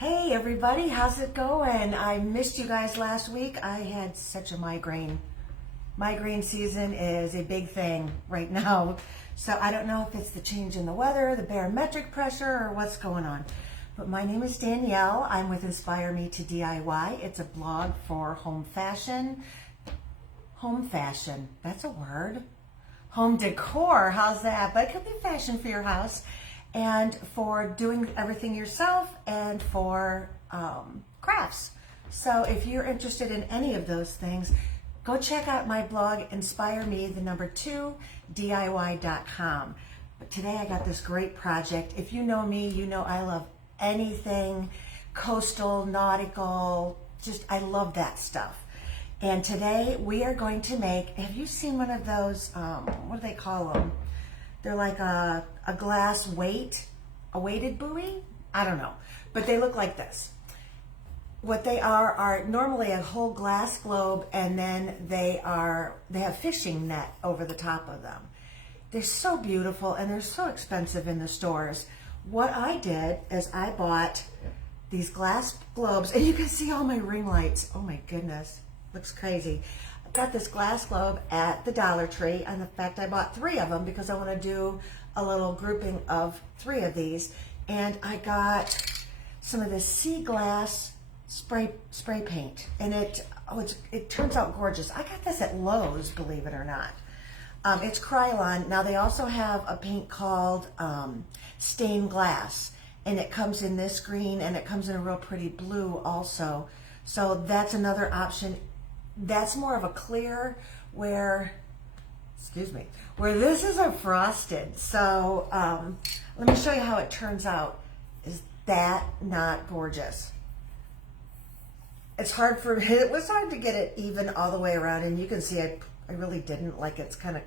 Hey everybody, how's it going? I missed you guys last week. I had such a migraine. Migraine season is a big thing right now. So I don't know if it's the change in the weather, the barometric pressure, or what's going on. But my name is Danielle. I'm with Inspire Me to DIY. It's a blog for home fashion. Home fashion, that's a word. Home decor, how's that? But it could be fashion for your house. And for doing everything yourself and for crafts. So if you're interested in any of those things, go check out my blog, inspireme2diy.com. But today I got this great project. If you know me, you know I love anything coastal, nautical, I love that stuff. And today we are going to make, have you seen one of those, what do they call them? They're like a glass weight, a weighted buoy? I don't know, but they look like this. What they are normally a whole glass globe, and then they have fishing net over the top of them. They're so beautiful and they're so expensive in the stores. What I did is I bought these glass globes, and you can see all my ring lights. Oh my goodness, looks crazy. Got this glass globe at the Dollar Tree, and in fact I bought 3 of them because I want to do a little grouping of 3 of these. And I got some of this sea glass spray paint, and it turns out gorgeous. I got this at Lowe's, believe it or not. It's Krylon. Now they also have a paint called stained glass, and it comes in this green, and it comes in a real pretty blue also. So that's another option. That's more of a clear where this is a frosted. So let me show you how it turns out. Is that not gorgeous? It was hard to get it even all the way around, and you can see I really didn't, like it's kind of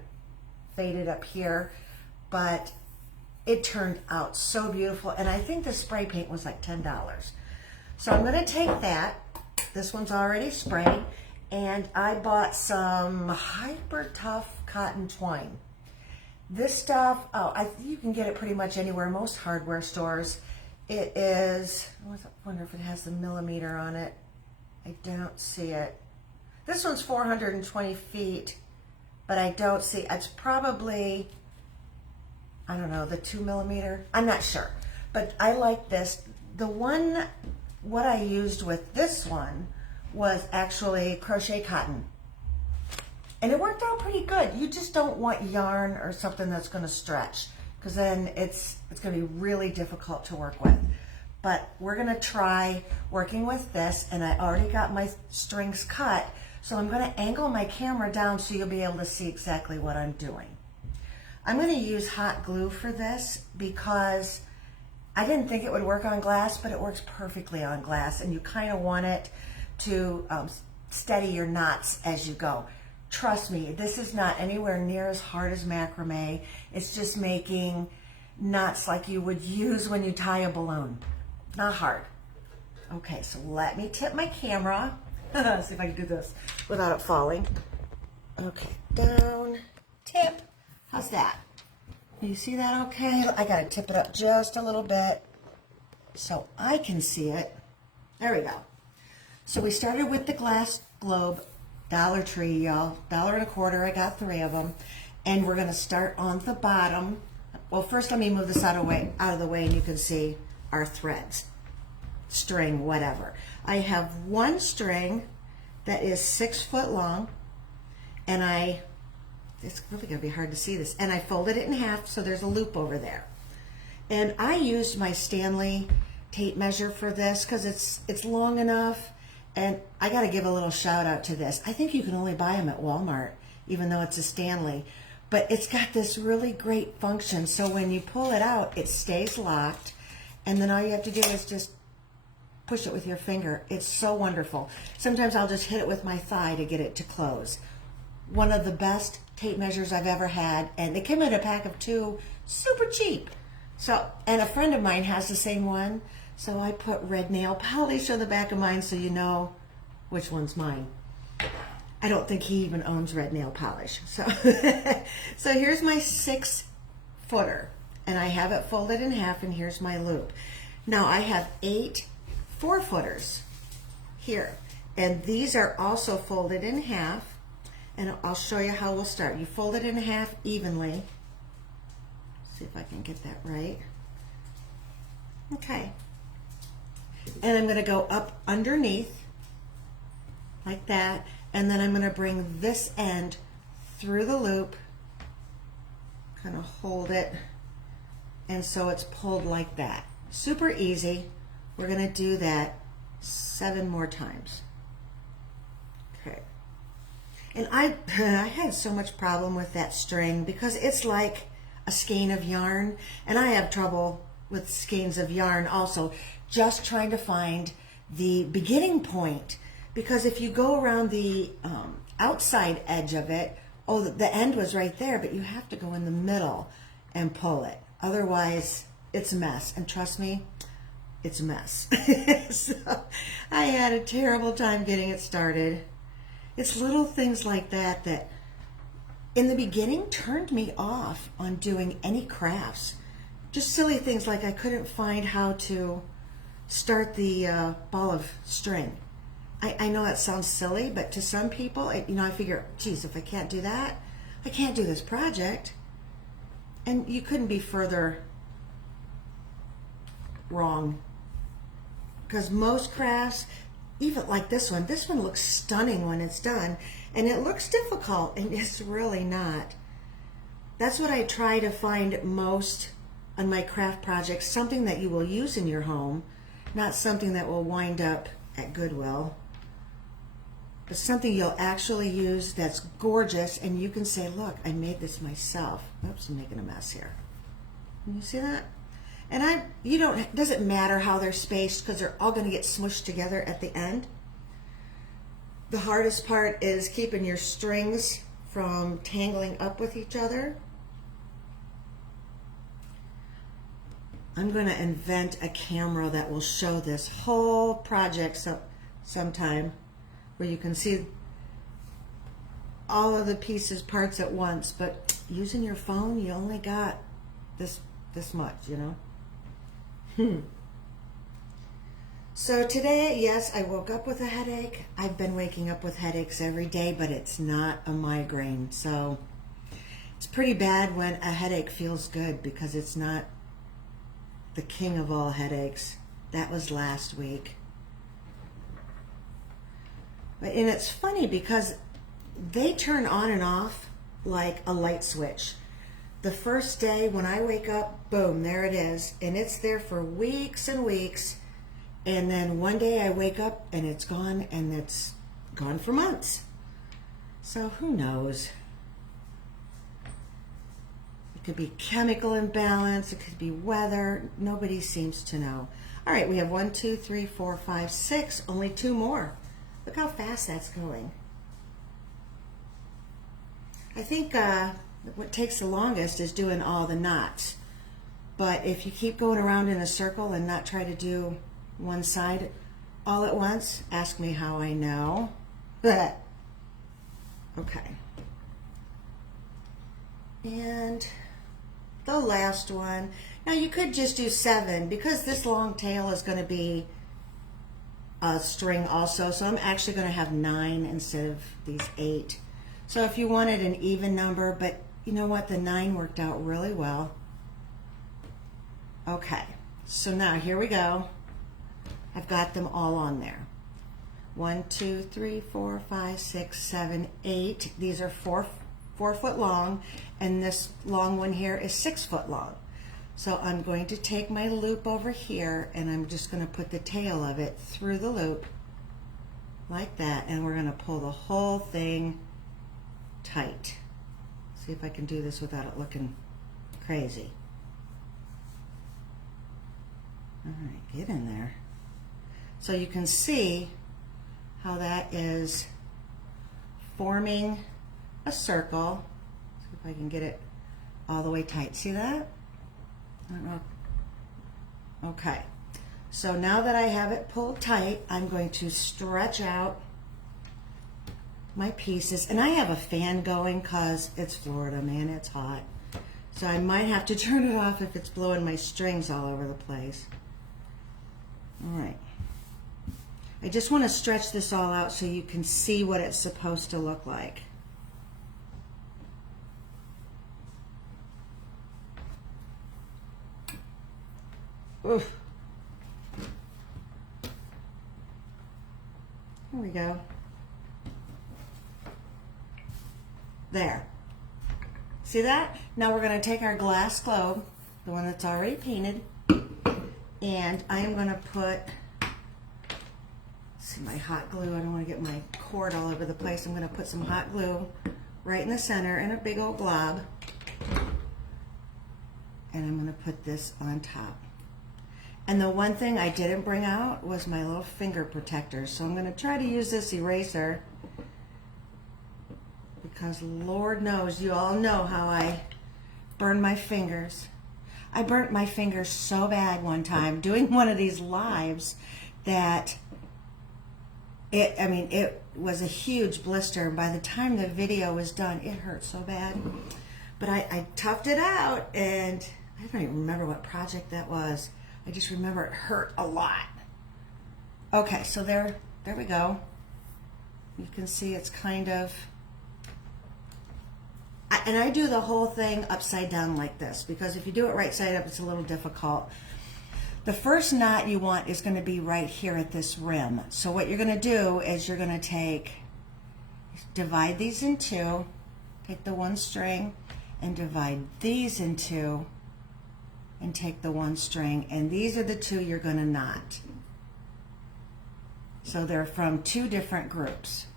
faded up here, but it turned out so beautiful. And I think the spray paint was like $10. So I'm going to take that. This one's already sprayed. And I bought some hyper tough cotton twine. This stuff, you can get it pretty much anywhere, most hardware stores. It is, I wonder if it has the millimeter on it. I don't see it. This one's 420 feet, but I don't see, it's probably, I don't know, the 2 millimeter. I'm not sure, but I like this. What I used with this one was actually crochet cotton, and it worked out pretty good. You just don't want yarn or something that's going to stretch, because then it's going to be really difficult to work with. But we're going to try working with this, and I already got my strings cut, so I'm going to angle my camera down so you'll be able to see exactly what I'm doing. I'm going to use hot glue for this because I didn't think it would work on glass, but it works perfectly on glass, and you kind of want it to steady your knots as you go. Trust me, this is not anywhere near as hard as macrame. It's just making knots like you would use when you tie a balloon. Not hard. Okay, so let me tip my camera. See if I can do this without it falling. Okay, down, tip. How's that? You see that okay? I gotta tip it up just a little bit so I can see it. There we go. So we started with the glass globe, Dollar Tree, y'all. $1.25, I got 3 of them. And we're gonna start on the bottom. Well, first let me move this out of the way, and you can see our threads, string, whatever. I have 1 string that is 6 foot long, and it's really gonna be hard to see this, and I folded it in half so there's a loop over there. And I used my Stanley tape measure for this because it's long enough. And I got to give a little shout out to this. I think you can only buy them at Walmart, even though it's a Stanley. But it's got this really great function. So when you pull it out, it stays locked. And then all you have to do is just push it with your finger. It's so wonderful. Sometimes I'll just hit it with my thigh to get it to close. One of the best tape measures I've ever had. And they came in a pack of 2, super cheap. So, and a friend of mine has the same one. So I put red nail polish on the back of mine so you know which one's mine. I don't think he even owns red nail polish. So, so here's my 6 footer, and I have it folded in half, and here's my loop. Now I have 8 4-footers here. And these are also folded in half. And I'll show you how we'll start. You fold it in half evenly. See if I can get that right. Okay. And I'm going to go up underneath like that. And then I'm going to bring this end through the loop, kind of hold it, and so it's pulled like that. Super easy. We're going to do that 7 more times. Okay. And I had so much problem with that string because it's like a skein of yarn, and I have trouble with skeins of yarn also, just trying to find the beginning point, because if you go around the outside edge of it, oh, the end was right there, but you have to go in the middle and pull it. Otherwise, it's a mess. And trust me, it's a mess. So I had a terrible time getting it started. It's little things like that that in the beginning turned me off on doing any crafts. Just silly things like I couldn't find how to start the ball of string. I know that sounds silly, but to some people, I figure, geez, if I can't do that, I can't do this project. And you couldn't be further wrong. Because most crafts, even like this one looks stunning when it's done. And it looks difficult, and it's really not. That's what I try to find most on my craft projects, something that you will use in your home, not something that will wind up at Goodwill. But something you'll actually use that's gorgeous, and you can say, look, I made this myself. Oops, I'm making a mess here. Can you see that? And it doesn't matter how they're spaced because they're all going to get smushed together at the end. The hardest part is keeping your strings from tangling up with each other. I'm going to invent a camera that will show this whole project sometime, where you can see all of the pieces, parts at once, but using your phone, you only got this much, So today, yes, I woke up with a headache. I've been waking up with headaches every day, but it's not a migraine. So it's pretty bad when a headache feels good, because it's not the king of all headaches. That was last week. And it's funny because they turn on and off like a light switch. The first day when I wake up, boom, there it is. And it's there for weeks and weeks. And then one day I wake up and it's gone, and it's gone for months. So who knows? It could be chemical imbalance. It could be weather. Nobody seems to know. All right, we have 1, 2, 3, 4, 5, 6. Only 2 more. Look how fast that's going. I think what takes the longest is doing all the knots. But if you keep going around in a circle and not try to do one side all at once, ask me how I know. Okay. And the last one. Now you could just do 7, because this long tail is going to be a string also, so I'm actually going to have 9 instead of these 8. So if you wanted an even number, but you know what, the 9 worked out really well. Okay, so now here we go. I've got them all on there. 1, 2, 3, 4, 5, 6, 7, 8. These are 4 foot long, and this long one here is 6 foot long. So I'm going to take my loop over here, and I'm just going to put the tail of it through the loop like that, and we're going to pull the whole thing tight. See if I can do this without it looking crazy. All right, get in there. So you can see how that is forming a circle. See if I can get it all the way tight. See that? I don't know. Okay, so now that I have it pulled tight, I'm going to stretch out my pieces, and I have a fan going because it's Florida, man, it's hot. So I might have to turn it off if it's blowing my strings all over the place. All right. I just want to stretch this all out so you can see what it's supposed to look like. Oof. Here we go. There. See that? Now we're going to take our glass globe, the one that's already painted, and I am going to put, see my hot glue, I don't want to get my cord all over the place. I'm going to put some hot glue right in the center in a big old glob, and I'm going to put this on top. And the one thing I didn't bring out was my little finger protector, so I'm going to try to use this eraser because Lord knows you all know how I burn my fingers. I burnt my fingers so bad one time doing one of these lives that it was a huge blister. By the time the video was done, it hurt so bad. But I toughed it out, and I don't even remember what project that was. I just remember it hurt a lot. Okay, so there we go. You can see it's kind of, and I do the whole thing upside down like this, because if you do it right side up, it's a little difficult. The first knot you want is going to be right here at this rim. So what you're going to do is you're going to divide these in two, take the one string, and divide these in two, and take the one string, and these are the two you're going to knot. So they're from two different groups.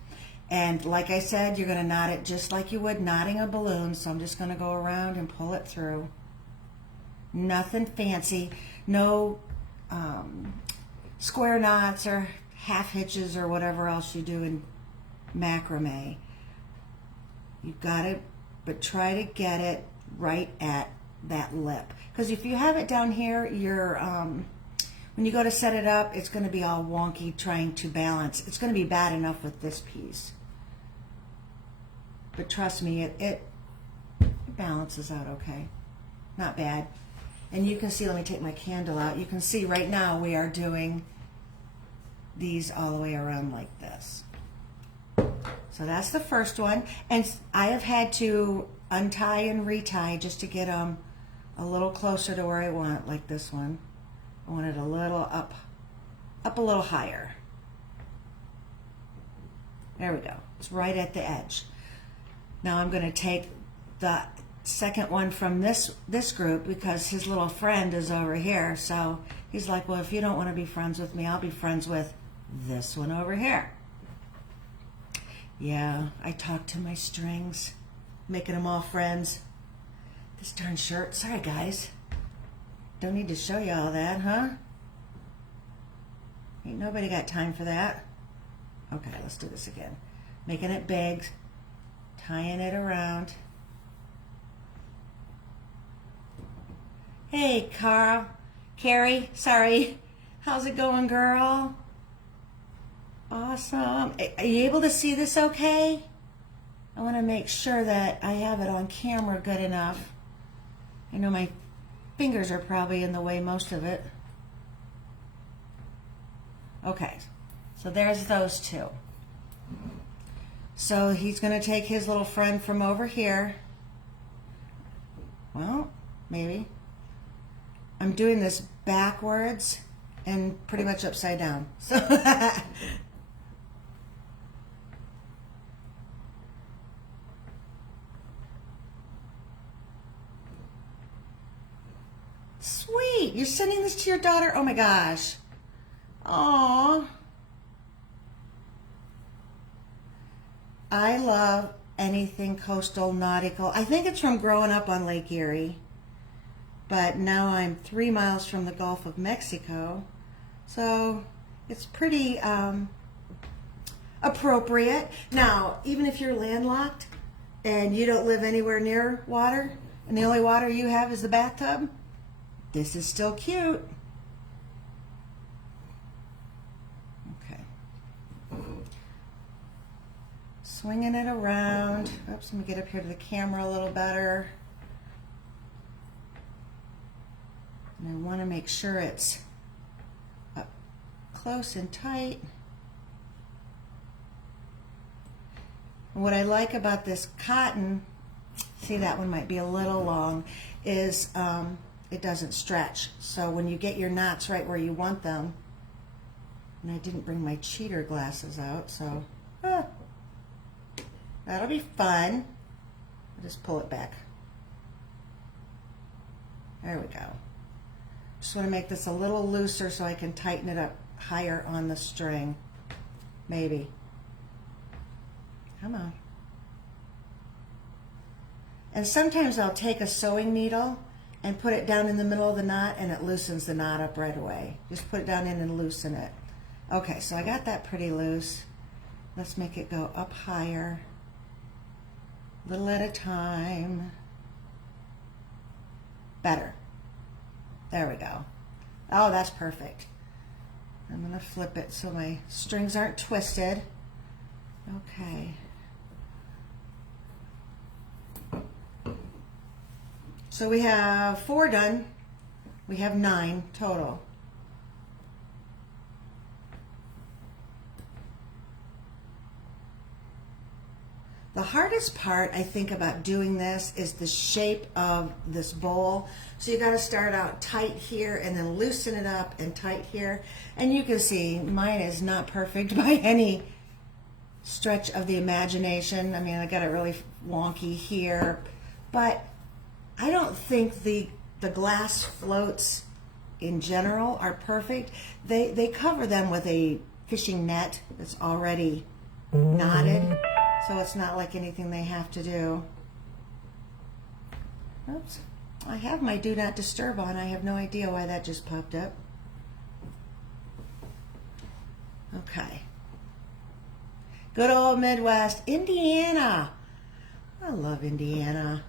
And like I said, you're going to knot it just like you would knotting a balloon. So I'm just going to go around and pull it through. Nothing fancy. No square knots or half hitches or whatever else you do in macrame. You've got it, but try to get it right at that lip. Because if you have it down here, when you go to set it up, it's going to be all wonky trying to balance. It's going to be bad enough with this piece. But trust me, it balances out okay. Not bad. And you can see, let me take my candle out. You can see right now we are doing these all the way around like this. So that's the first one. And I have had to untie and retie just to get them a little closer to where I want, like this one. I want it a little up a little higher. There we go. It's right at the edge. Now I'm going to take the second one from this group, because his little friend is over here. So he's like, well, if you don't want to be friends with me, I'll be friends with this one over here. Yeah, I talk to my strings, making them all friends. This darn shirt. Sorry, guys. Don't need to show you all that, huh? Ain't nobody got time for that. Okay, let's do this again. Making it big, tying it around. Hey, Carrie, sorry. How's it going, girl? Awesome. Are you able to see this okay? I want to make sure that I have it on camera good enough. I know my fingers are probably in the way most of it. Okay, so there's those two. So he's going to take his little friend from over here. Well, maybe. I'm doing this backwards and pretty much upside down. So sweet. You're sending this to your daughter? Oh my gosh. Aww. I love anything coastal, nautical. I think it's from growing up on Lake Erie. But now I'm 3 miles from the Gulf of Mexico. So it's pretty appropriate. Now, even if you're landlocked and you don't live anywhere near water, and the only water you have is the bathtub, this is still cute. Okay. Swinging it around. Oops, let me get up here to the camera a little better. And I want to make sure it's up close and tight. And what I like about this cotton, see that one might be a little long, is it doesn't stretch. So when you get your knots right where you want them, and I didn't bring my cheater glasses out, so that'll be fun. I'll just pull it back. There we go. Just want to make this a little looser so I can tighten it up higher on the string. Maybe. Come on. And sometimes I'll take a sewing needle and put it down in the middle of the knot, and it loosens the knot up right away. Just put it down in and loosen it. Okay, so I got that pretty loose. Let's make it go up higher, little at a time. Better. There we go. Oh, that's perfect. I'm going to flip it so my strings aren't twisted. Okay. So we have 4 done. We have 9 total. The hardest part, I think, about doing this is the shape of this bowl. So you got to start out tight here and then loosen it up and tight here. And you can see mine is not perfect by any stretch of the imagination. I mean, I got it really wonky here, but I don't think the glass floats in general are perfect. They cover them with a fishing net that's already knotted. So it's not like anything they have to do. Oops. I have my do not disturb on. I have no idea why that just popped up. Okay. Good old Midwest, Indiana. I love Indiana.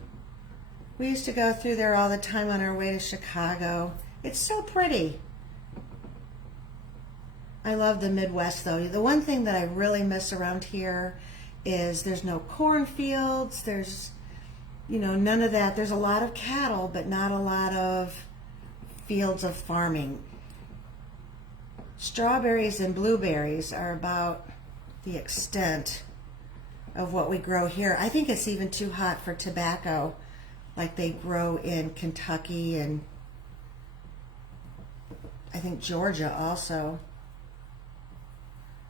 We used to go through there all the time on our way to Chicago. It's so pretty. I love the Midwest though. The one thing that I really miss around here is there's no cornfields, there's, you know, none of that. There's a lot of cattle, but not a lot of fields of farming. Strawberries and blueberries are about the extent of what we grow here. I think it's even too hot for tobacco, like they grow in Kentucky and I think Georgia also.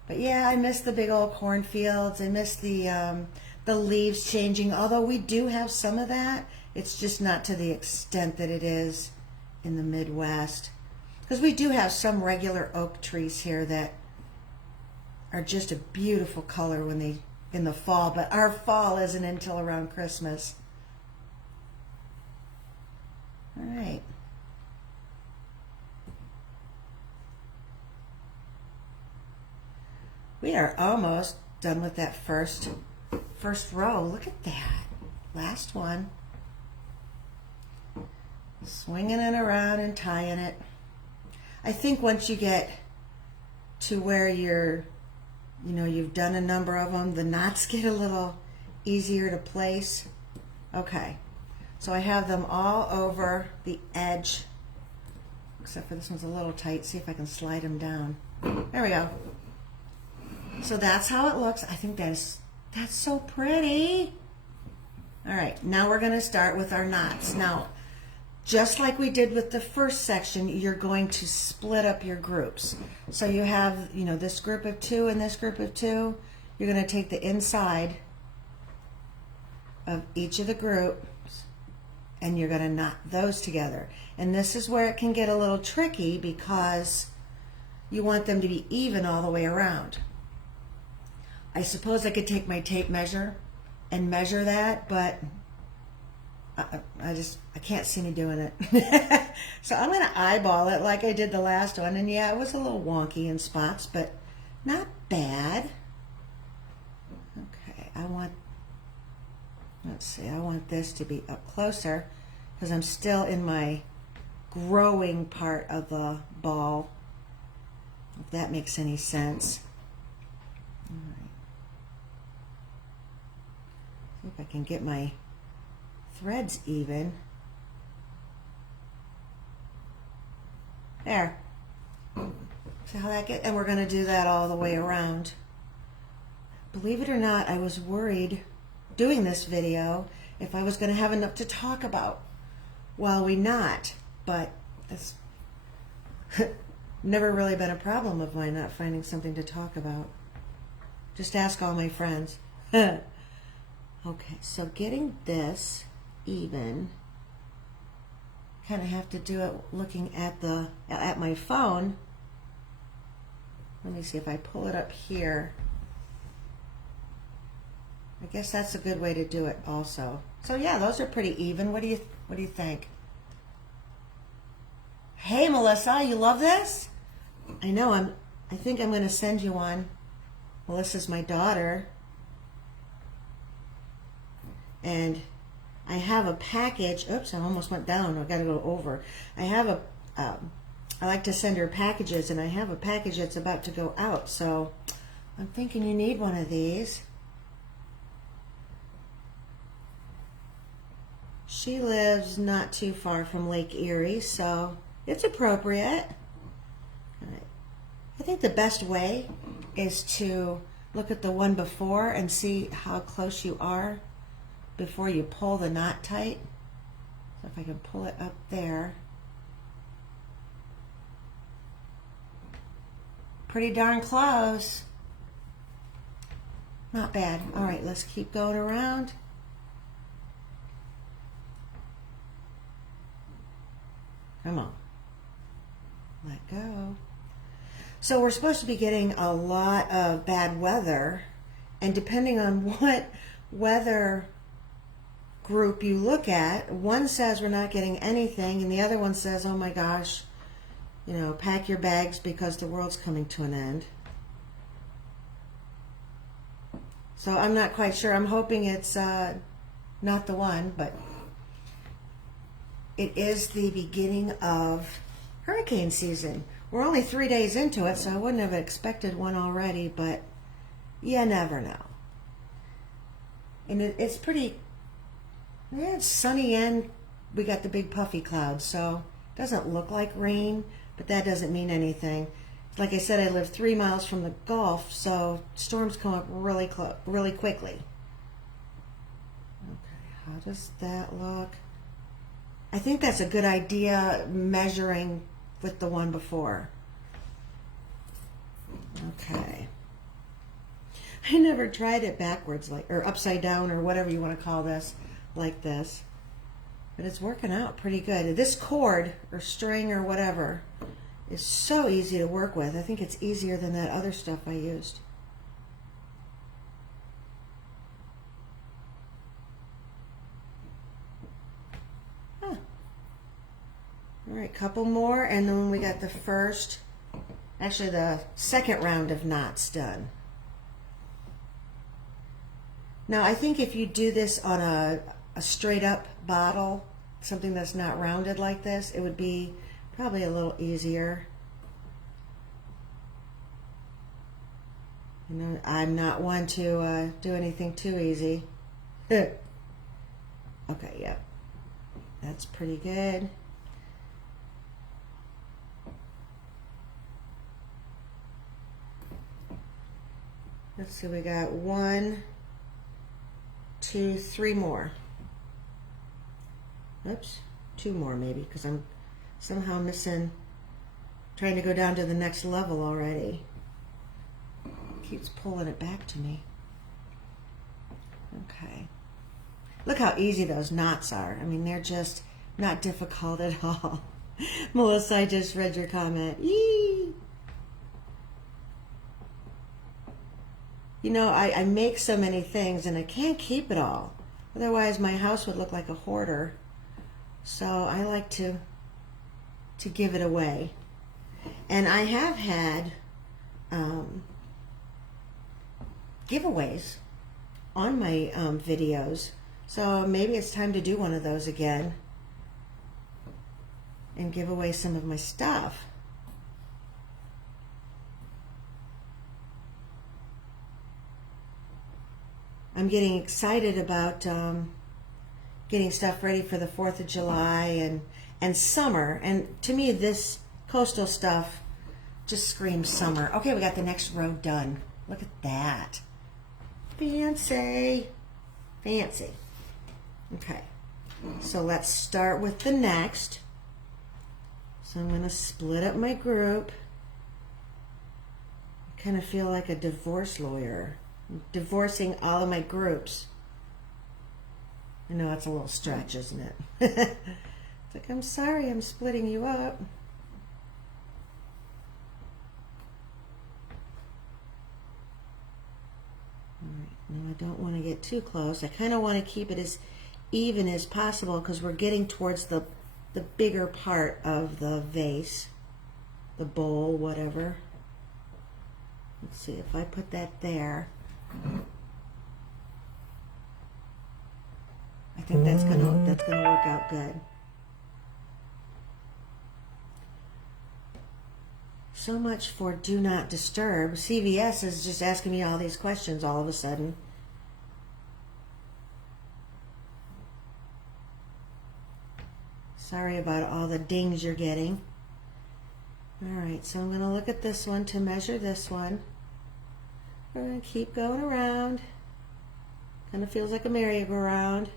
But yeah, I miss the big old cornfields. I miss the leaves changing. Although we do have some of that, it's just not to the extent that it is in the Midwest. Because we do have some regular oak trees here that are just a beautiful color when they in the fall. But our fall isn't until around Christmas. All right. We are almost done with that first row. Look at that. Last one. Swinging it around and tying it. I think once you get to where you've done a number of them, the knots get a little easier to place. Okay. So I have them all over the edge, except for this one's a little tight. See if I can slide them down. There we go. So that's how it looks. I think that's so pretty. All right, now we're going to start with our knots. Now, just like we did with the first section, you're going to split up your groups. So you have, this group of 2 and this group of 2. You're going to take the inside of each of the groups and you're going to knot those together. And this is where it can get a little tricky because you want them to be even all the way around. I suppose I could take my tape measure and measure that, but I can't see me doing it. So I'm going to eyeball it like I did the last one. And yeah, it was a little wonky in spots, but not bad. Okay, I want this to be up closer because I'm still in my growing part of the ball, if that makes any sense. All right. See if I can get my threads even. There. See how that gets? And we're going to do that all the way around. believe it or not, I was worried doing this video if I was going to have enough to talk about while we not, but it's never really been a problem of mine not finding something to talk about. Just ask all my friends. Okay, so getting this even, kind of have to do it looking at my phone. Let me see if I pull it up here. I guess that's a good way to do it also. So yeah, those are pretty even. What do you think? Hey Melissa, you love this? I know, I think I'm going to send you one. Melissa's my daughter. And I have a package. Oops, I almost went down. I got to go over. I have I like to send her packages, and I have a package that's about to go out. So I'm thinking you need one of these. She lives not too far from Lake Erie, so it's appropriate. All right. I think the best way is to look at the one before and see how close you are before you pull the knot tight. So if I can pull it up there. Pretty darn close. Not bad. All right, let's keep going around. Come on. Let go. So we're supposed to be getting a lot of bad weather, and depending on what weather group you look at, one says we're not getting anything, and the other one says, oh my gosh, you know, pack your bags because the world's coming to an end. So I'm not quite sure. I'm hoping it's not the one, but it is the beginning of hurricane season. We're only 3 days into it, so I wouldn't have expected one already, but you never know. And it's pretty, yeah, it's sunny, and we got the big puffy clouds, so it doesn't look like rain, but that doesn't mean anything. Like I said, I live 3 miles from the Gulf, so storms come up really quickly. Okay, how does that look? I think that's a good idea, measuring with the one before. Okay. I never tried it backwards, or upside down, or whatever you want to call this, like this. But it's working out pretty good. This cord, or string, or whatever, is so easy to work with. I think it's easier than that other stuff I used. All right, couple more, and then we got the second round of knots done. Now, I think if you do this on a straight up bottle, something that's not rounded like this, it would be probably a little easier. You know, I'm not one to do anything too easy. Okay, yeah, that's pretty good. Let's see, we got 1, 2, 3 more. Oops, 2 more maybe, because I'm somehow trying to go down to the next level already. It keeps pulling it back to me. Okay. Look how easy those knots are. I mean, they're just not difficult at all. Melissa, I just read your comment. Yee! You know, I make so many things and I can't keep it all. Otherwise, my house would look like a hoarder. So I like to give it away. And I have had giveaways on my videos. So maybe it's time to do one of those again and give away some of my stuff. I'm getting excited about getting stuff ready for the 4th of July and summer. And to me, this coastal stuff just screams summer. Okay, we got the next row done. Look at that. Fancy. Fancy. Okay. So let's start with the next. So I'm going to split up my group. I kind of feel like a divorce lawyer. I'm divorcing all of my groups. I know it's a little stretch, isn't it? It's like, I'm sorry, I'm splitting you up. Alright, now I don't want to get too close. I kind of want to keep it as even as possible because we're getting towards the bigger part of the vase, the bowl, whatever. Let's see if I put that there. I think that's gonna work out good. So much for do not disturb. CVS is just asking me all these questions all of a sudden. Sorry about all the dings you're getting. Alright, so I'm going to look at this one to measure this one. We're going to keep going around. Kind of feels like a merry-go-round.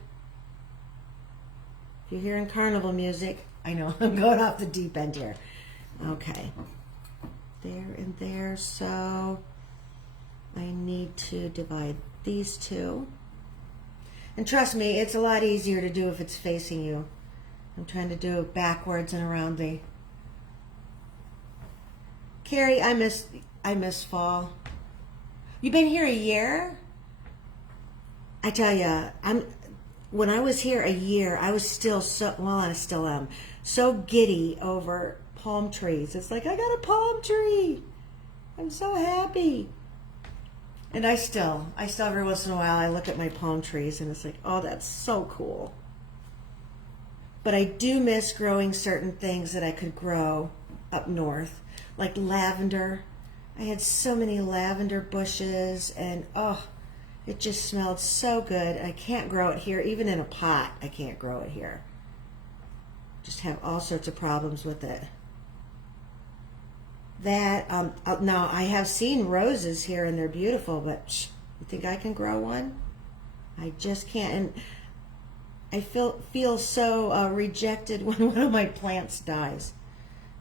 If you're hearing carnival music, I know I'm going off the deep end here. Okay. There and there, so I need to divide these two. And trust me, it's a lot easier to do if it's facing you. I'm trying to do it backwards and around the... Carrie, I miss fall. You've been here a year? I tell you, when I was here a year, I was still so, well, I still am, so giddy over palm trees. It's like, I got a palm tree. I'm so happy. And I still every once in a while, I look at my palm trees and it's like, oh, that's so cool. But I do miss growing certain things that I could grow up north, like lavender. I had so many lavender bushes and oh, it just smelled so good. I can't grow it here, even in a pot. I can't grow it here. Just have all sorts of problems with it. That, now I have seen roses here and they're beautiful, but you think I can grow one? I just can't. And I feel so rejected when one of my plants dies.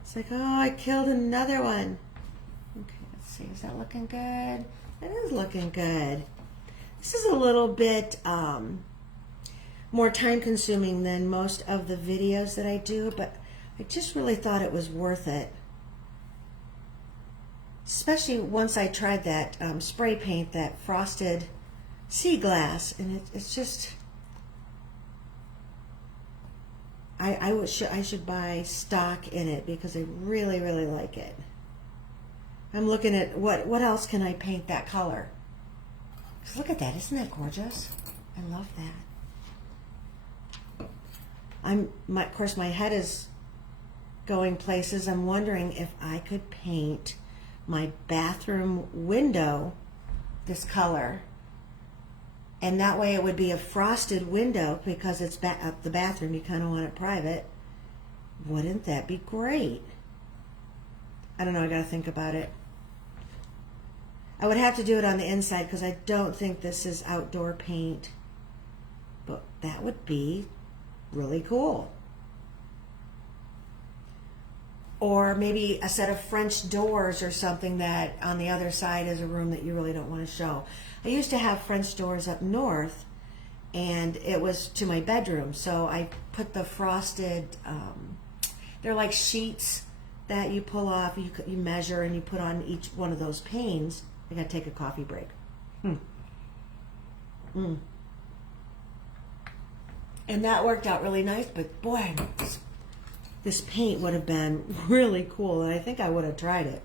It's like, oh, I killed another one. Okay, let's see. Is that looking good? It is looking good. This is a little bit more time consuming than most of the videos that I do, but I just really thought it was worth it. Especially once I tried that spray paint, that frosted sea glass, and it's just... I should buy stock in it because I really, really like it. I'm looking at what else can I paint that color. Just look at that, isn't that gorgeous? I love that. Of course, my head is going places. I'm wondering if I could paint my bathroom window this color. And that way it would be a frosted window because it's the bathroom. You kind of want it private. Wouldn't that be great? I don't know. I got to think about it. I would have to do it on the inside because I don't think this is outdoor paint. But that would be really cool. Or maybe a set of French doors or something that on the other side is a room that you really don't want to show. I used to have French doors up north, and it was to my bedroom. So I put the frosted, they're like sheets that you pull off, you measure, and you put on each one of those panes. I gotta take a coffee break. And that worked out really nice, but boy, this paint would have been really cool, and I think I would have tried it.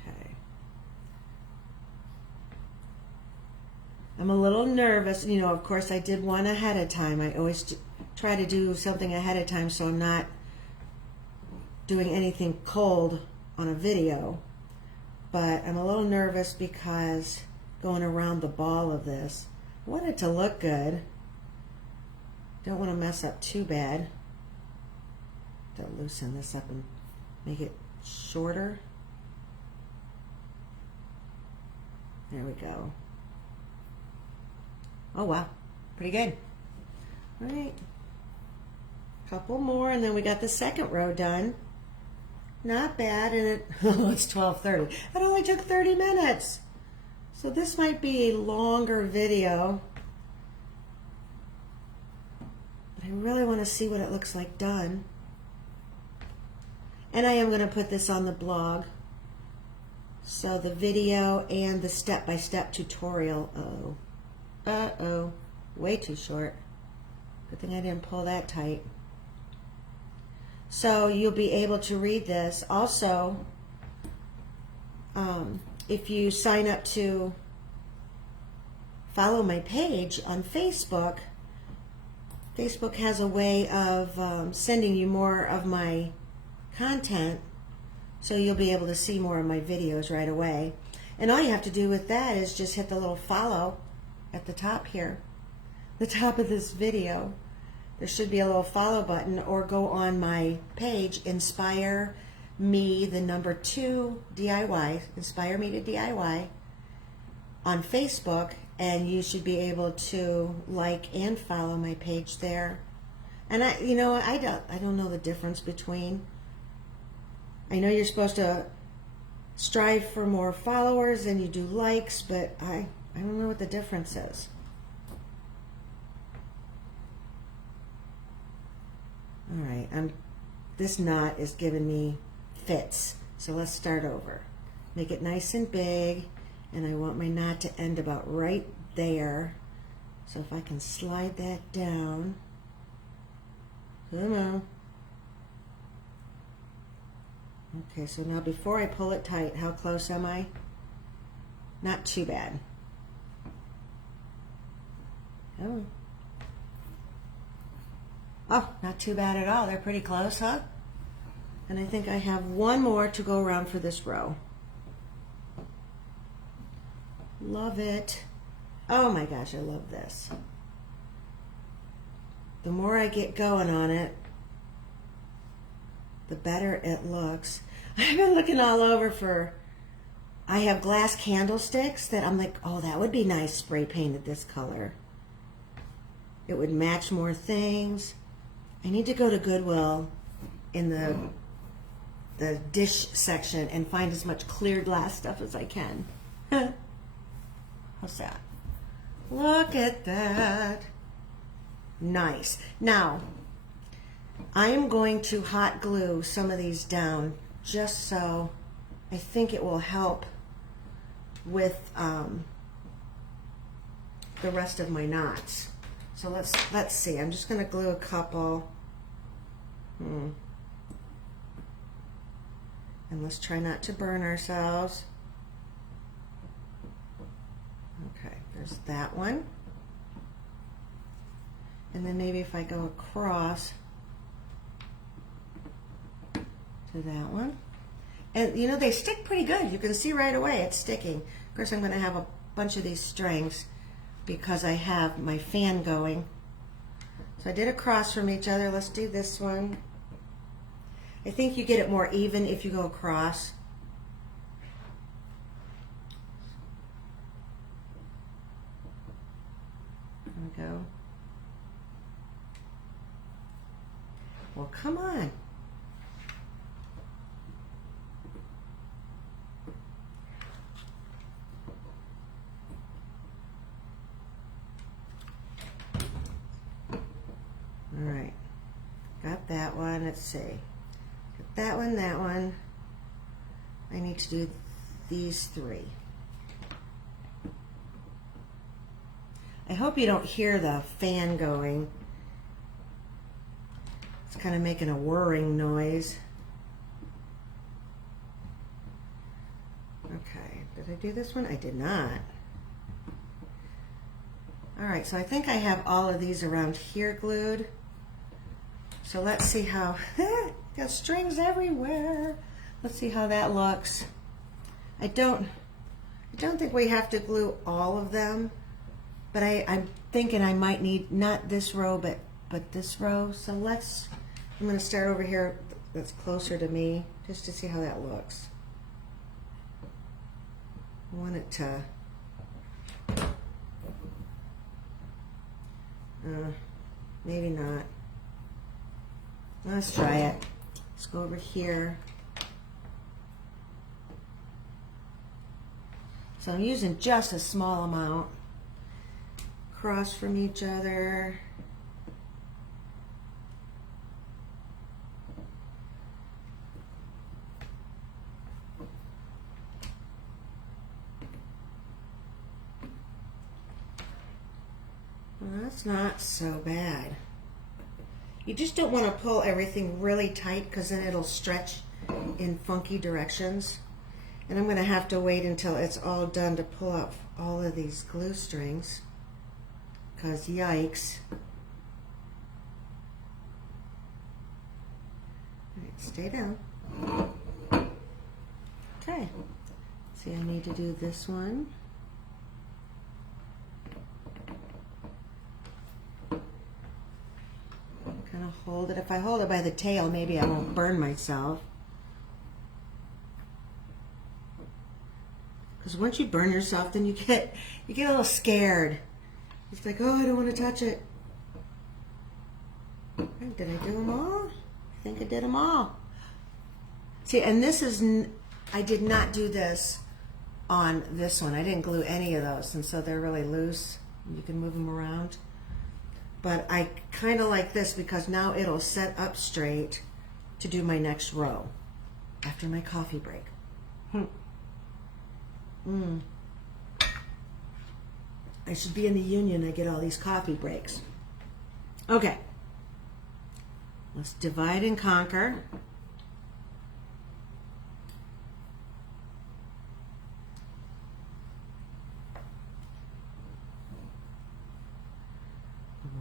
Okay. I'm a little nervous. You know, of course, I did one ahead of time. I always try to do something ahead of time so I'm not doing anything cold on a video. But I'm a little nervous because going around the ball of this, I want it to look good. Don't want to mess up too bad. To loosen this up and make it shorter. There we go. Oh wow, pretty good. All right, couple more, and then we got the second row done. Not bad, and it's 12:30. It only took 30 minutes. So this might be a longer video, but I really want to see what it looks like done. And I am going to put this on the blog. So the video and the step-by-step tutorial. Uh-oh, way too short. Good thing I didn't pull that tight. So you'll be able to read this. Also, if you sign up to follow my page on Facebook, Facebook has a way of sending you more of my content, so you'll be able to see more of my videos right away. And all you have to do with that is just hit the little follow at the top here, the top of this video. There should be a little follow button, or go on my page, Inspire Me, the number 2 DIY, Inspire Me to DIY on Facebook, and you should be able to like and follow my page there. And I don't know the difference between. I know you're supposed to strive for more followers than you do likes, but I don't know what the difference is. All right, this knot is giving me fits, so let's start over. Make it nice and big, and I want my knot to end about right there. So if I can slide that down, come on. Okay, so now before I pull it tight, how close am I? Not too bad. Oh. Oh, not too bad at all. They're pretty close, huh? And I think I have one more to go around for this row. Love it. Oh my gosh, I love this. The more I get going on it, the better it looks. I've been looking all over for, I have glass candlesticks that I'm like, oh, that would be nice spray painted this color. It would match more things. I need to go to Goodwill in the dish section and find as much clear glass stuff as I can. How's that? Look at that. Nice. Now, I am going to hot glue some of these down, just so I think it will help with the rest of my knots. So let's see. I'm just going to glue a couple. And let's try not to burn ourselves. Okay, there's that one. And then maybe if I go across to that one. And you know, they stick pretty good. You can see right away it's sticking. Of course, I'm going to have a bunch of these strings because I have my fan going. So I did across from each other. Let's do this one. I think you get it more even if you go across. There we go. Well, come on. All right, got that one. Let's see. Got that one, that one. I need to do these three. I hope you don't hear the fan going. It's kind of making a whirring noise. Okay, did I do this one? I did not. All right, so I think I have all of these around here glued. So let's see how, got strings everywhere. Let's see how that looks. I don't think we have to glue all of them, but I'm thinking I might need not this row, but this row. So I'm going to start over here that's closer to me. just to see how that looks. I want it to maybe not. Let's try it. Let's go over here. So I'm using just a small amount across from each other. Well, that's not so bad. You just don't want to pull everything really tight because then it'll stretch in funky directions. And I'm going to have to wait until it's all done to pull up all of these glue strings, because yikes. All right, stay down. Okay. See, I need to do this one. Kind of hold it. If I hold it by the tail, maybe I won't burn myself. Because once you burn yourself, then you get a little scared. It's like, oh, I don't want to touch it. Did I do them all? I think I did them all. See, and this is, I did not do this on this one. I didn't glue any of those, and so they're really loose. You can move them around. But I kind of like this because now it'll set up straight to do my next row after my coffee break. I should be in the union. I get all these coffee breaks. Okay. Let's divide and conquer.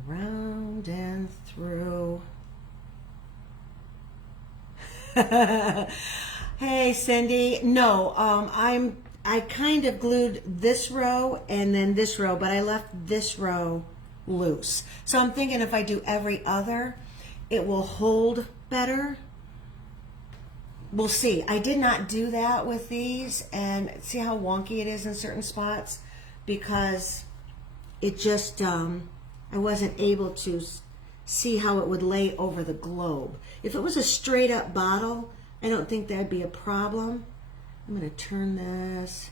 Around and through. Hey, Cindy. No, I kind of glued this row and then this row, but I left this row loose. So I'm thinking if I do every other, it will hold better. We'll see. I did not do that with these, and see how wonky it is in certain spots because it just, I wasn't able to see how it would lay over the globe. If it was a straight up bottle, I don't think that'd be a problem. I'm going to turn this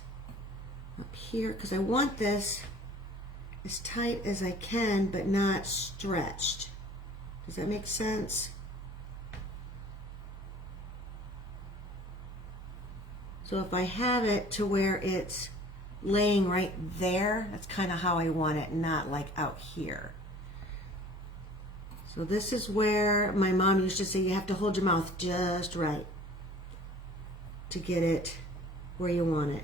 up here because I want this as tight as I can but not stretched. Does that make sense? So if I have it to where it's laying right there, that's kind of how I want it, not like out here. So this is where my mom used to say you have to hold your mouth just right to get it where you want it.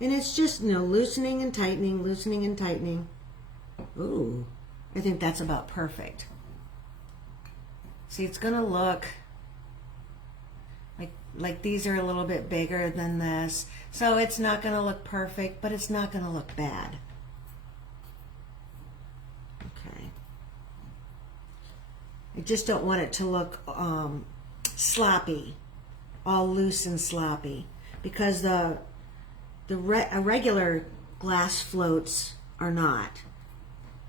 And it's just, you know, loosening and tightening, loosening and tightening. Ooh, I think that's about perfect. See, it's gonna look like these are a little bit bigger than this. So it's not gonna look perfect, but it's not gonna look bad. Okay. I just don't want it to look sloppy, all loose and sloppy, because a regular glass floats are not.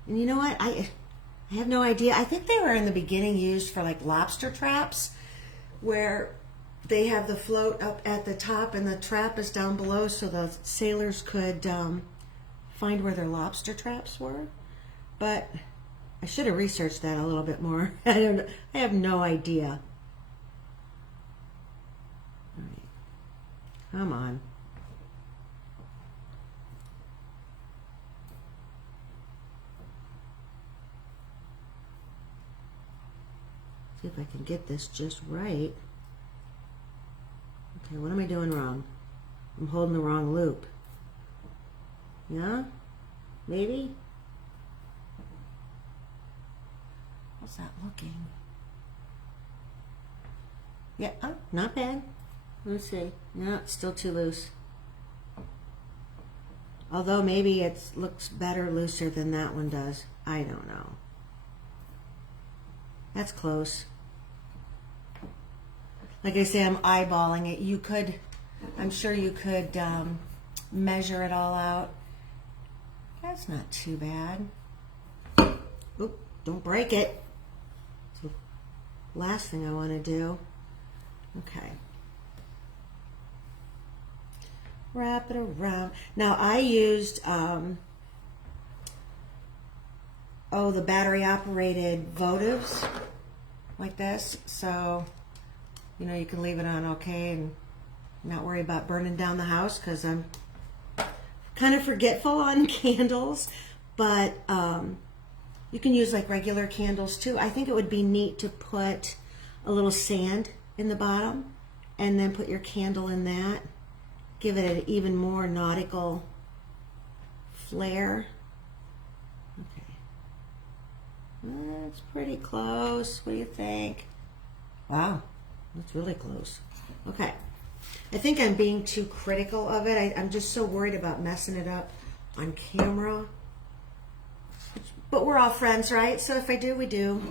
And you know what? I have no idea. I think they were in the beginning used for like lobster traps, where they have the float up at the top and the trap is down below, so the sailors could find where their lobster traps were. But I should have researched that a little bit more. I have no idea. All right. Come on. See if I can get this just right. Okay, what am I doing wrong? I'm holding the wrong loop. Yeah? Maybe? How's that looking? Yeah, oh, not bad. Let's see. No, it's still too loose. Although maybe it looks better looser than that one does. I don't know. That's close. Like I say, I'm eyeballing it. You could, I'm sure you could measure it all out. That's not too bad. Oop, don't break it. It's the last thing I want to do. Okay. Wrap it around. Now I used, the battery operated votives like this. So, you know, you can leave it on okay and not worry about burning down the house, because I'm kind of forgetful on candles. But you can use like regular candles too. I think it would be neat to put a little sand in the bottom and then put your candle in that. Give it an even more nautical flair. Okay. That's pretty close. What do you think? Wow, that's really close. Okay. I think I'm being too critical of it. I'm just so worried about messing it up on camera. But we're all friends, right? So if I do, we do.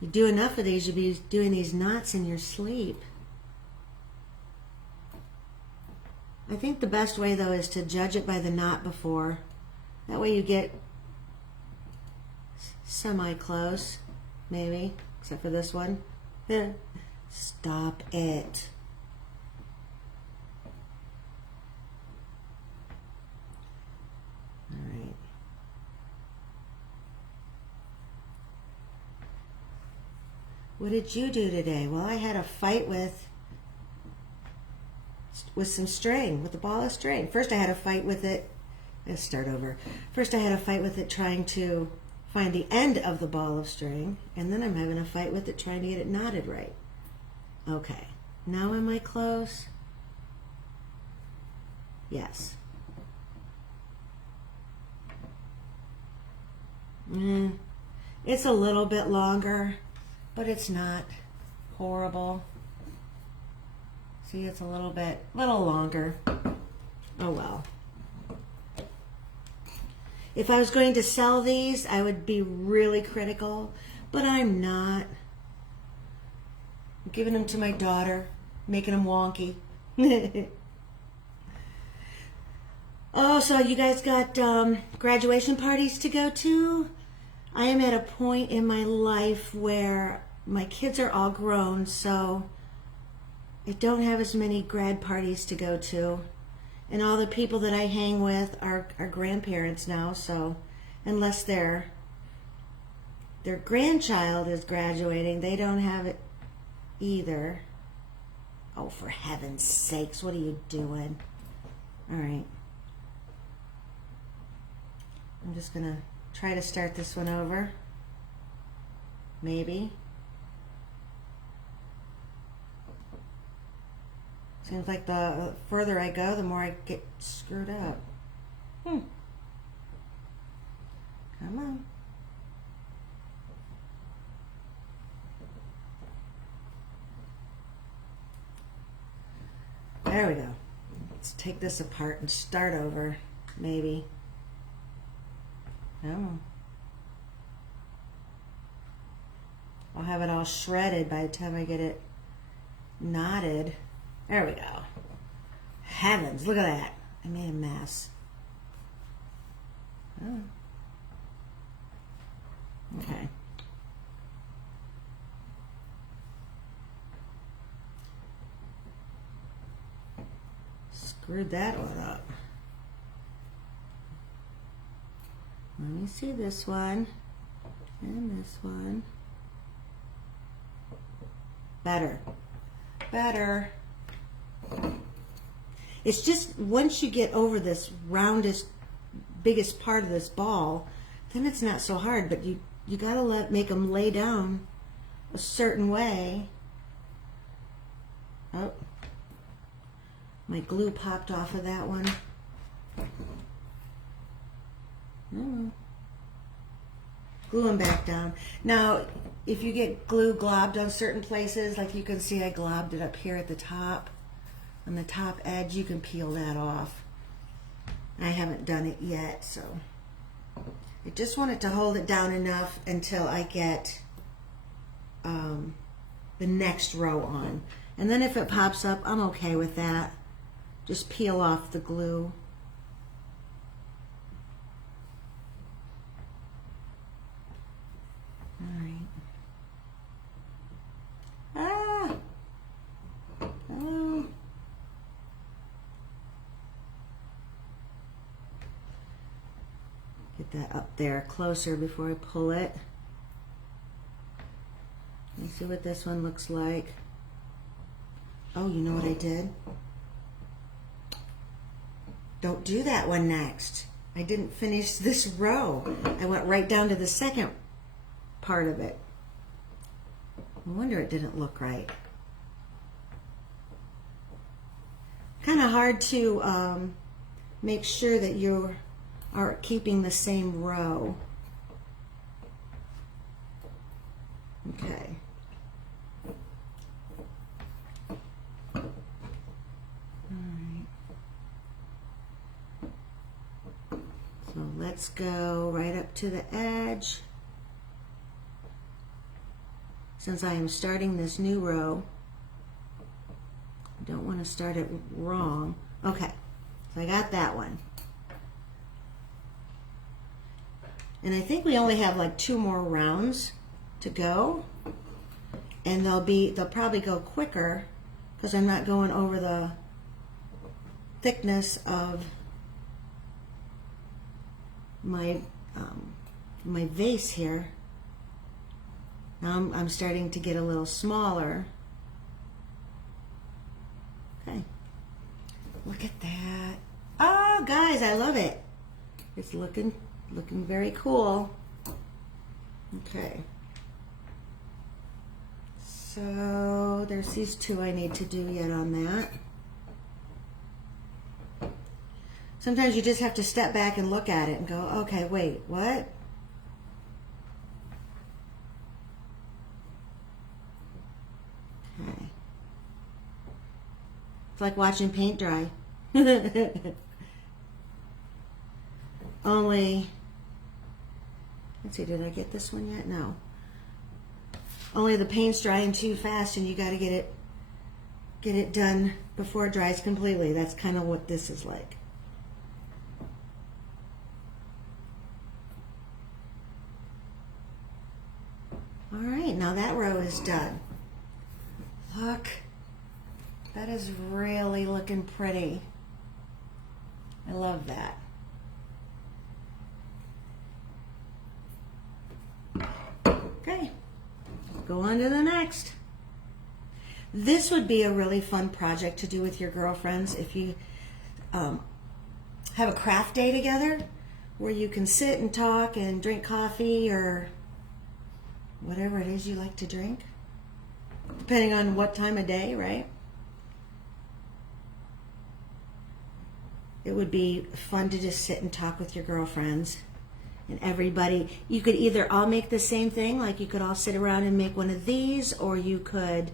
You do enough of these, you'll be doing these knots in your sleep. I think the best way, though, is to judge it by the knot before. That way you get semi-close, maybe, except for this one. Stop it. All right. What did you do today? Well, I had a fight with some string, with a ball of string. First I had a fight with it. Let's start over. First I had a fight with it trying to find the end of the ball of string, and then I'm having a fight with it trying to get it knotted right. Okay, now am I close? Yes. It's a little bit longer, but it's not horrible. See, it's a little longer. Oh well. If I was going to sell these, I would be really critical, but I'm not. I'm giving them to my daughter, making them wonky. Oh, so you guys got graduation parties to go to? I am at a point in my life where my kids are all grown, so I don't have as many grad parties to go to. And all the people that I hang with are grandparents now, so unless their grandchild is graduating, they don't have it either. Oh, for heaven's sakes, what are you doing? All right. I'm just going to try to start this one over. Maybe. Seems like the further I go, the more I get screwed up. Come on. There we go. Let's take this apart and start over, maybe. Oh. I'll have it all shredded by the time I get it knotted. There we go. Heavens, look at that. I made a mess. Oh. Okay. Screwed that one up. Let me see this one. And this one. Better. Better. It's just once you get over this roundest, biggest part of this ball, then it's not so hard. But you gotta make them lay down a certain way. Oh, my glue popped off of that one. Oh. Glue them back down. Now, if you get glue globbed on certain places, like you can see I globbed it up here at the top. On the top edge, you can peel that off. I haven't done it yet, so I just wanted to hold it down enough until I get the next row on. And then if it pops up, I'm okay with that. Just peel off the glue. All right. Ah! Oh. Get that up there closer before I pull it. Let's see what this one looks like. Oh, you know what I did? Don't do that one next. I didn't finish this row. I went right down to the second part of it. No wonder it didn't look right. Kind of hard to make sure that you are keeping the same row. Okay. So let's go right up to the edge. Since I am starting this new row, I don't want to start it wrong. Okay, so I got that one. And I think we only have like 2 more rounds to go. And they'll probably go quicker because I'm not going over the thickness of my my vase here. Now I'm starting to get a little smaller. Okay, look at that. Oh, guys, I love it. It's looking very cool. Okay. So there's these 2 I need to do yet on that. Sometimes you just have to step back and look at it and go, okay, wait, what? Okay. It's like watching paint dry. Only, let's see, did I get this one yet? No. Only the paint's drying too fast and you got to get it done before it dries completely. That's kind of what this is like. All right, now that row is done. Look, that is really looking pretty. I love that. Okay, go on to the next. This would be a really fun project to do with your girlfriends if you have a craft day together where you can sit and talk and drink coffee or whatever it is you like to drink, depending on what time of day, right? It would be fun to just sit and talk with your girlfriends and everybody. You could either all make the same thing, like you could all sit around and make one of these, or you could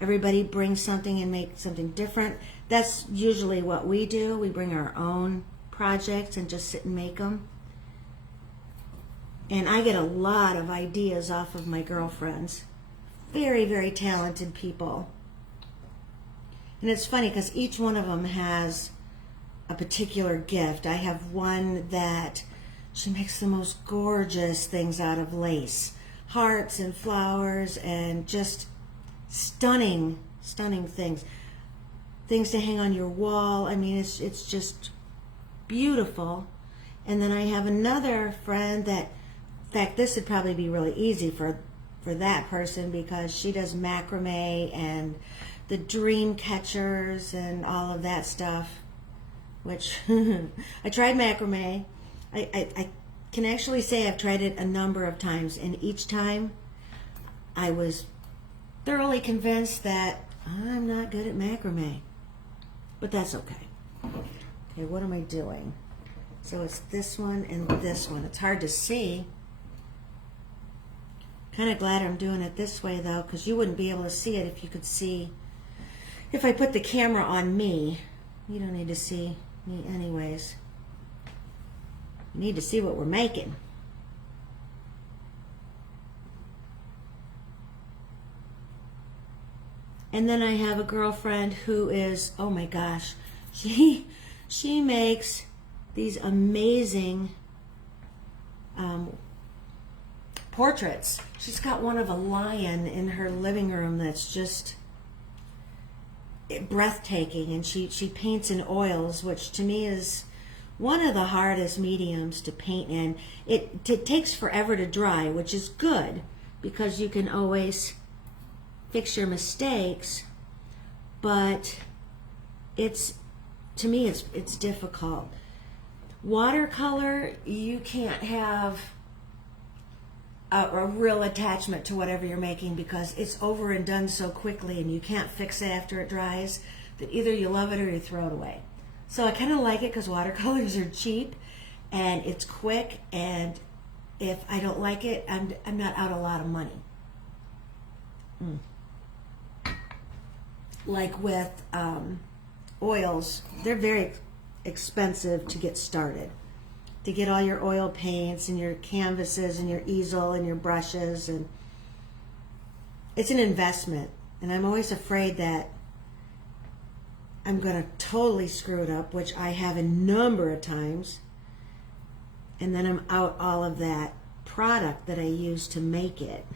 everybody bring something and make something different. That's usually what we do. We bring our own projects and just sit and make them. And I get a lot of ideas off of my girlfriends. Very, very talented people. And it's funny because each one of them has a particular gift. I have one that she makes the most gorgeous things out of lace. Hearts and flowers and just stunning, stunning things. Things to hang on your wall. I mean, it's just beautiful. And then I have another friend that, in fact, this would probably be really easy for that person because she does macrame and the dream catchers and all of that stuff, which I tried macrame. I can actually say I've tried it a number of times, and each time I was thoroughly convinced that I'm not good at macrame, but that's okay. Okay, what am I doing? So it's this one and this one. It's hard to see. Kind of glad I'm doing it this way though, because you wouldn't be able to see it if you could see. If I put the camera on me, you don't need to see me anyways. We need to see what we're making. And then I have a girlfriend who is, oh my gosh, she makes these amazing portraits. She's got one of a lion in her living room that's just breathtaking, and she paints in oils, which to me is one of the hardest mediums to paint in. It takes forever to dry, which is good because you can always fix your mistakes, but to me it's difficult. Watercolor, you can't have a real attachment to whatever you're making because it's over and done so quickly, and you can't fix it after it dries, that either you love it or you throw it away. So I kind of like it because watercolors are cheap and it's quick, and if I don't like it, I'm not out a lot of money. Like with oils, they're very expensive to get started. To get all your oil paints and your canvases and your easel and your brushes, and it's an investment, and I'm always afraid that I'm going to totally screw it up, which I have a number of times, and then I'm out all of that product that I use to make it.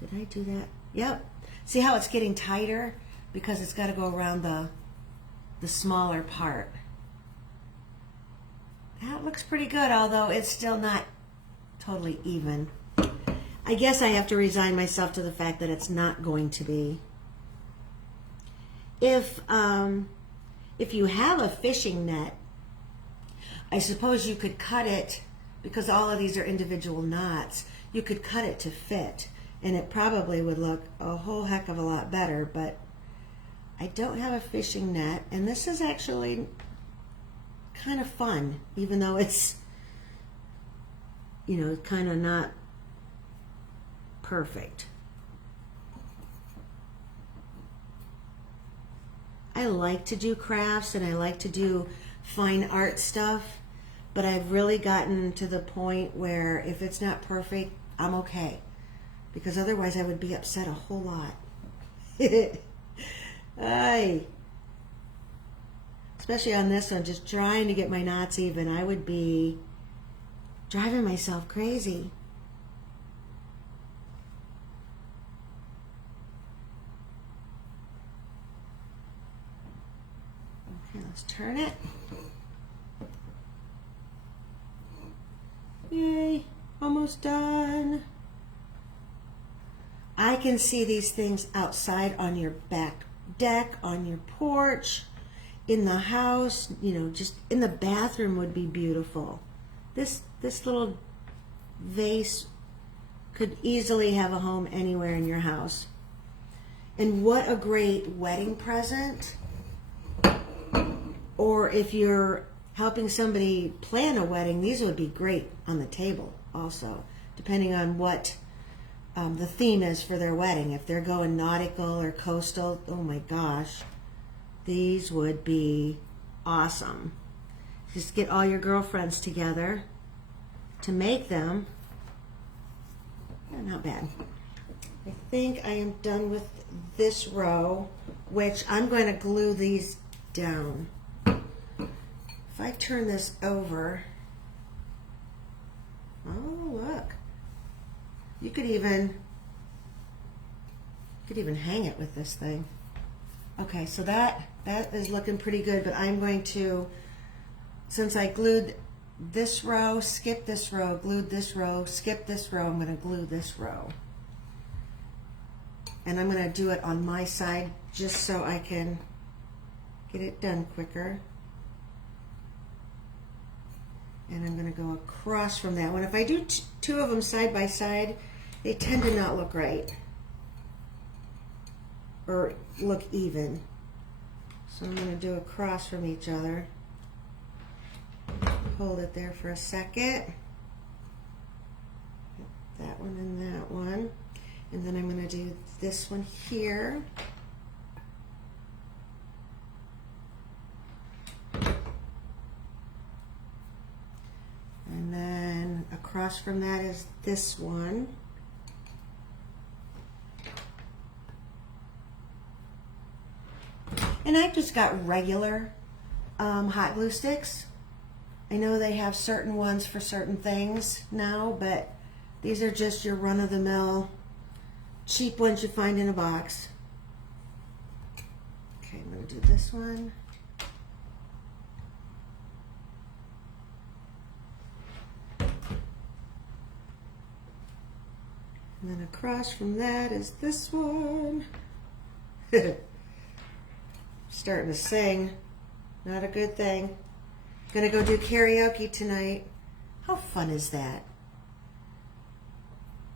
Did I do that? Yep. See how it's getting tighter? Because it's got to go around the smaller part. That looks pretty good, although it's still not totally even. I guess I have to resign myself to the fact that it's not going to be. If you have a fishing net, I suppose you could cut it, because all of these are individual knots, you could cut it to fit, and it probably would look a whole heck of a lot better, but I don't have a fishing net, and this is actually kind of fun, even though it's, kind of not perfect. I like to do crafts and I like to do fine art stuff, but I've really gotten to the point where if it's not perfect, I'm okay, because otherwise I would be upset a whole lot. Especially on this one, just trying to get my knots even, I would be driving myself crazy. Okay, let's turn it. Yay, almost done. I can see these things outside on your back deck, on your porch, in the house, just in the bathroom would be beautiful. This little vase could easily have a home anywhere in your house. And what a great wedding present. Or if you're helping somebody plan a wedding, these would be great on the table also, depending on what the theme is for their wedding. If they're going nautical or coastal, oh my gosh, these would be awesome. Just get all your girlfriends together to make them. Yeah, not bad. I think I am done with this row, which I'm going to glue these down. If I turn this over, oh look, you could even hang it with this thing. Okay, so that is looking pretty good, but I'm going to, since I glued this row, skip this row, glued this row, skip this row, I'm going to glue this row. And I'm going to do it on my side just so I can get it done quicker. And I'm going to go across from that one. If I do two of them side by side, they tend to not look right or look even. So I'm going to do across from each other. Hold it there for a second. That one and that one. And then I'm going to do this one here. across from that is this one. And I just got regular hot glue sticks. I know they have certain ones for certain things now, but these are just your run-of-the-mill cheap ones you find in a box. Okay, I'm going to do this one. And then across from that is this one. Starting to sing. Not a good thing. Gonna go do karaoke tonight. How fun is that?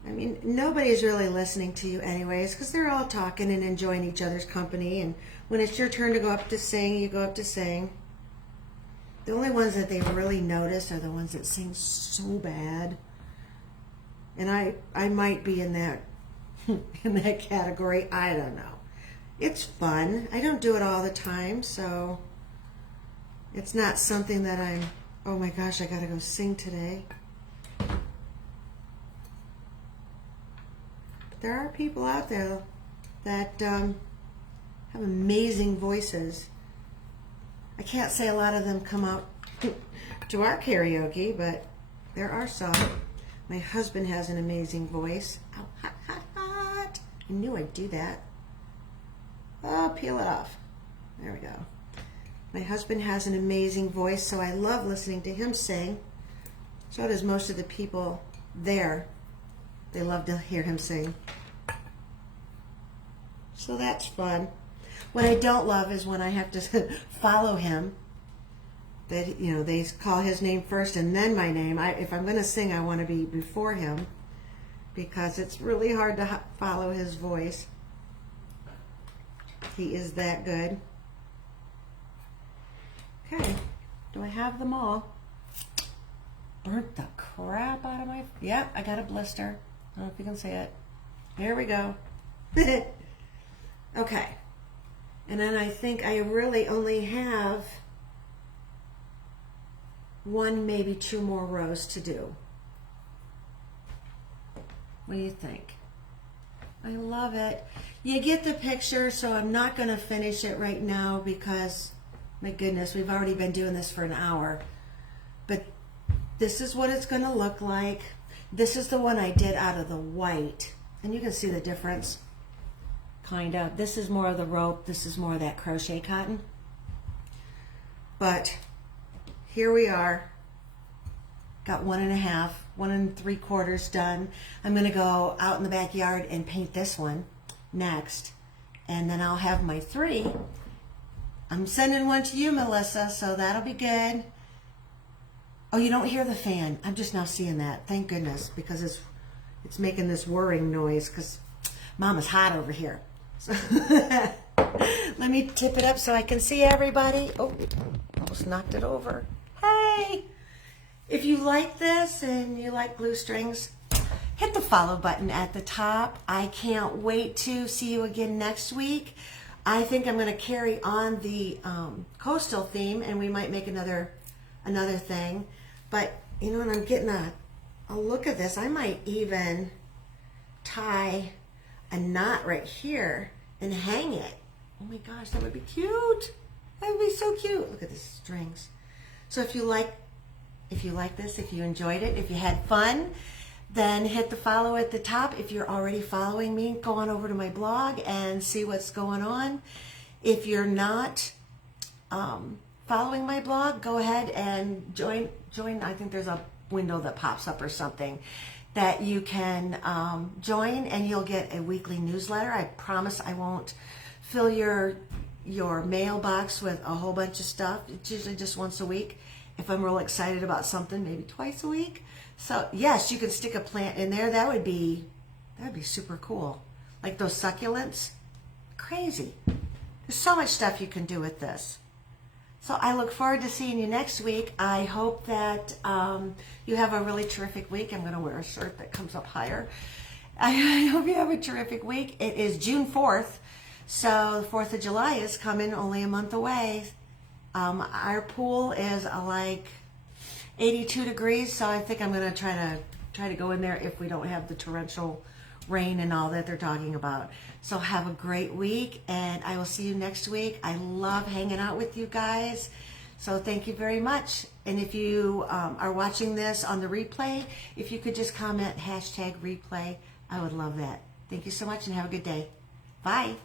I mean, nobody's really listening to you anyways, because they're all talking and enjoying each other's company. And when it's your turn to go up to sing, you go up to sing. The only ones that they really notice are the ones that sing so bad. And I might be in that in that category. I don't know. It's fun. I don't do it all the time, so it's not something that I'm, oh my gosh, I gotta go sing today. But there are people out there that have amazing voices. I can't say a lot of them come out to our karaoke, but there are some. My husband has an amazing voice. Oh, hot, hot, hot. I knew I'd do that. Oh, peel it off. There we go. My husband has an amazing voice, so I love listening to him sing. So does most of the people there. They love to hear him sing. So that's fun. What I don't love is when I have to follow him. That, you know, they call his name first and then my name. If I'm going to sing, I want to be before him because it's really hard to follow his voice. He is that good. Okay, do I have them all? Burnt the crap out of my... Yep, I got a blister. I don't know if you can see it. Here we go. Okay. And then I think I really only have one, maybe two more rows to do. What do you think? I love it. You get the picture, so I'm not going to finish it right now because, my goodness, we've already been doing this for an hour. But this is what it's going to look like. This is the one I did out of the white. And you can see the difference. Kind of. This is more of the rope. This is more of that crochet cotton. But here we are. Got 1.5, 1 3/4 done. I'm going to go out in the backyard and paint this one next. And then I'll have my 3. I'm sending one to you, Melissa, so that'll be good. Oh, you don't hear the fan. I'm just now seeing that. Thank goodness, because it's making this whirring noise because Mama's hot over here. So let me tip it up so I can see everybody. Oh, almost knocked it over. Hey! If you like this and you like glue strings, hit the follow button at the top. I can't wait to see you again next week. I think I'm going to carry on the coastal theme, and we might make another thing. But, you know, when I'm getting a look at this, I might even tie a knot right here and hang it. Oh my gosh, that would be cute. That would be so cute. Look at the strings. So if you like this, if you enjoyed it, if you had fun, then hit the follow at the top. If you're already following me, go on over to my blog and see what's going on. If you're not following my blog, go ahead and join. I think there's a window that pops up or something that you can join, and you'll get a weekly newsletter. I promise I won't fill your mailbox with a whole bunch of stuff. It's usually just once a week. If I'm real excited about something, maybe twice a week. So yes, you can stick a plant in there. That would be super cool. Like those succulents, crazy. There's so much stuff you can do with this. So I look forward to seeing you next week. I hope that you have a really terrific week. I'm going to wear a shirt that comes up higher. I hope you have a terrific week. It is June 4th, so the 4th of July is coming, only a month away. Our pool is like 82 degrees, so I think I'm going to try to try to go in there if we don't have the torrential rain and all that they're talking about. So have a great week, and I will see you next week. I love hanging out with you guys. So thank you very much. And if you are watching this on the replay, if you could just comment #replay, I would love that. Thank you so much and have a good day. Bye.